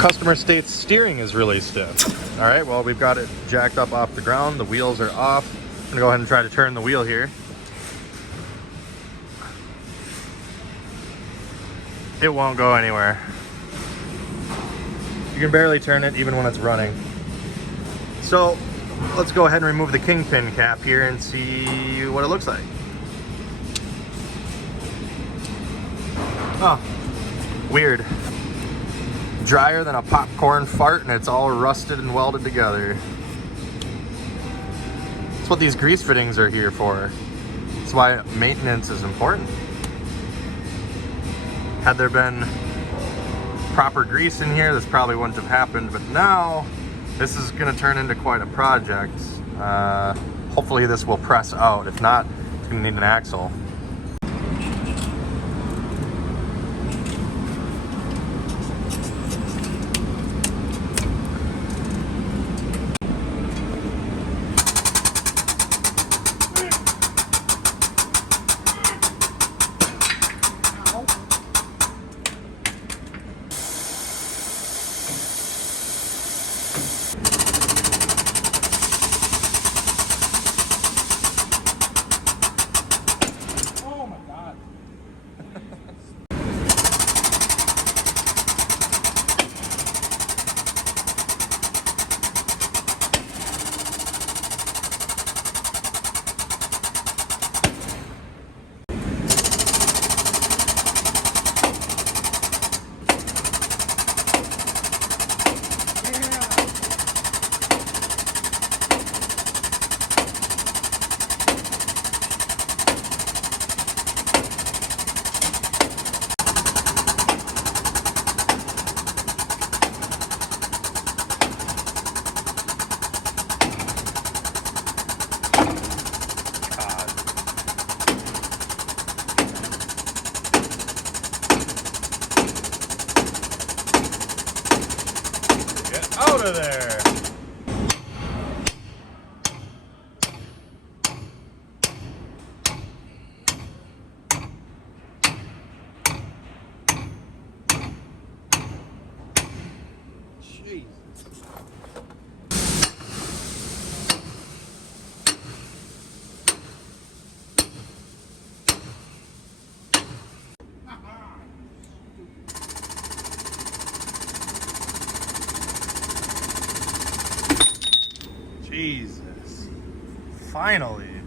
Customer states steering is really stiff. All right, well, we've got it jacked up off the ground. The wheels are off. I'm gonna go ahead and try to turn the wheel here. It won't go anywhere. You can barely turn it even when it's running. So let's go ahead and remove the kingpin cap here and see what it looks like. Oh, weird. Drier than a popcorn fart, and it's all rusted and welded together. That's what these grease fittings are here for. That's why maintenance is important. Had there been proper grease in here, this probably wouldn't have happened, but now this is going to turn into quite a project. Hopefully this will press out. If not, it's going to need an axle. Out of there. Jeez. Jesus. Finally.